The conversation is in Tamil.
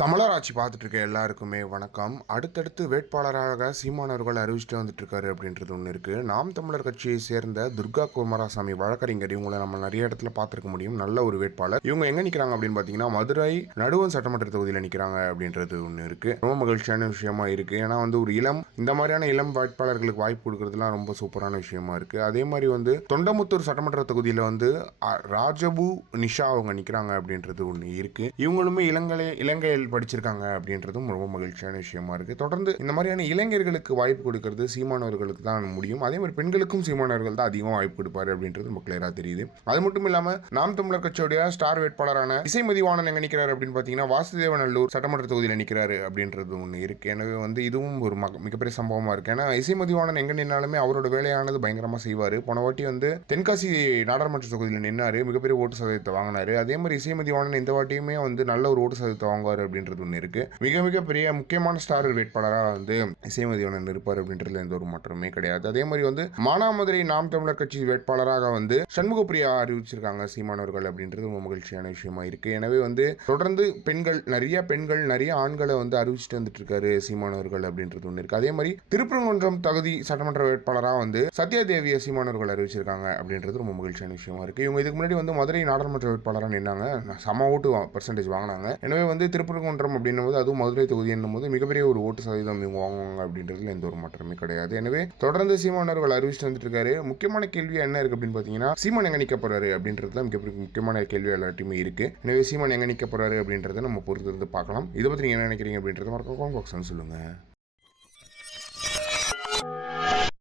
தமிழர் ஆட்சி பார்த்துட்டு இருக்க எல்லாருக்குமே வணக்கம். அடுத்தடுத்து வேட்பாளராக சீமானவர்கள் அறிவிச்சுட்டு வந்துட்டு இருக்காரு அப்படின்றது ஒன்று இருக்கு. நாம் தமிழர் கட்சியை சேர்ந்த துர்கா குமாரசாமி வழக்கறிஞர், இவங்களை நம்ம நிறைய இடத்துல பார்த்துருக்க முடியும். நல்ல ஒரு வேட்பாளர். இவங்க எங்க நிற்கிறாங்க அப்படின்னு பார்த்தீங்கன்னா மதுரை நடுவன் சட்டமன்ற தொகுதியில் நிற்கிறாங்க அப்படின்றது ஒன்று இருக்கு. ரொம்ப மகிழ்ச்சியான விஷயமா இருக்கு. ஏன்னா ஒரு இந்த மாதிரியான இளம் வேட்பாளர்களுக்கு வாய்ப்பு கொடுக்கறதுலாம் ரொம்ப சூப்பரான விஷயமா இருக்கு. அதே மாதிரி தொண்டமுத்தூர் சட்டமன்ற தொகுதியில் ராஜபு நிஷா அவங்க நிற்கிறாங்க அப்படின்றது ஒன்று இருக்கு. இவங்களுமே இலங்கையில் படிச்சிருக்காங்க அப்படின்றதும் ரொம்ப மகிழ்ச்சியான விஷயமா இருக்கு. தொடர்ந்து இந்த மாதிரியான இளைஞர்களுக்கு வாய்ப்பு கொடுக்கறது சீமானவர்களுக்கு தான் முடியும். அதே மாதிரி பெண்களுக்கும் சீமானவர்கள் தான் அதிகமாக வாய்ப்பு கொடுப்பாரு அப்படின்றது ரொம்ப கிளியரா தெரியுது. அது மட்டும் இல்லாம நாம் தமிழர் கட்சியுடைய ஸ்டார் வேட்பாளரான இசைமதிவாணன் எங்க நிற்கிறாரு அப்படின்னு பாத்தீங்கன்னா வாசுதேவநல்லூர் சட்டமன்ற தொகுதியில் நிற்கிறாரு அப்படின்றது ஒன்று இருக்கு. எனவே இதுவும் ஒரு மிகப்பெரிய சம்பவமா இருக்கு. ஏன்னா இசைமதிவாணன் எங்க நின்னாலுமே அவரோட வேலையானது பயங்கரமா செய்வாரு. போன வாட்டி தென்காசி நாடாளுமன்ற தொகுதியில் நின்னாரு, மிகப்பெரிய ஓட்டு சதவீதத்தை வாங்கினாரு. அதே மாதிரி இசைமதிவாணன் இந்த வாட்டியுமே நல்ல ஒரு ஓட்டு சதவீதத்தை வாங்குவார் அப்படின்றது ஒன்று இருக்கு. மிக பெரிய முக்கியமான ஸ்டார் வேட்பாளராக இசைமதிவாணன் இருப்பார் அப்படின்றதுல எந்த ஒரு மாற்றமே கிடையாது. அதே மாதிரி மானாமதுரை நாம் தமிழர் கட்சி வேட்பாளராக சண்முகப்பிரியா அறிவிச்சிருக்காங்க சீமானவர்கள் அப்படின்றது ரொம்ப மகிழ்ச்சியான விஷயமா இருக்கு. எனவே தொடர்ந்து நிறைய ஆண்களை அறிவிச்சுட்டு வந்துட்டு இருக்காரு சீமானவர்கள் அப்படின்றது ஒன்று இருக்கு. அதே மாதிரி திருப்பரங்குன்றம் தகுதி சட்டமன்ற வேட்பாளராக சத்யாதேவிய சீமானவர்கள் அறிவிச்சிருக்காங்க அப்படின்றது ரொம்ப மகிழ்ச்சியான விஷயமா இருக்கு. இவங்க இதுக்கு முன்னாடி மதுரை நாடாளுமன்ற வேட்பாளராக நின்னாங்க, சம ஓட்டு பெர்சன்டேஜ் வாங்கினாங்க. எனவே திருப்பரங்குன்றம் அப்படின்னும் போது, அதுவும் மதுரை தொகுதி என்னும் போது மிகப்பெரிய ஒரு ஓட்டு சதவீதம் இவங்க வாங்குவாங்க அப்படின்றதுல எந்த ஒரு மாற்றமே கிடையாது. எனவே தொடர்ந்து சீமானவர்கள் அறிவிச்சுட்டு வந்துட்டு இருக்காரு. முக்கியமான கேள்வி என்ன இருக்கு அப்படின்னு பாத்தீங்கன்னா, சீமான் எங்க நிக்க போறாரு அப்படின்றதுல முக்கியமான கேள்வி எல்லாத்தையுமே இருக்கு. எனவே சீமான் எங்க நிக்க போறாரு அப்படின்றத நம்ம பொறுத்து பார்க்கலாம். இதை பத்தி நீங்க என்ன நினைக்கிறீங்க அப்படின்றத மறக்காம சொல்லுங்க.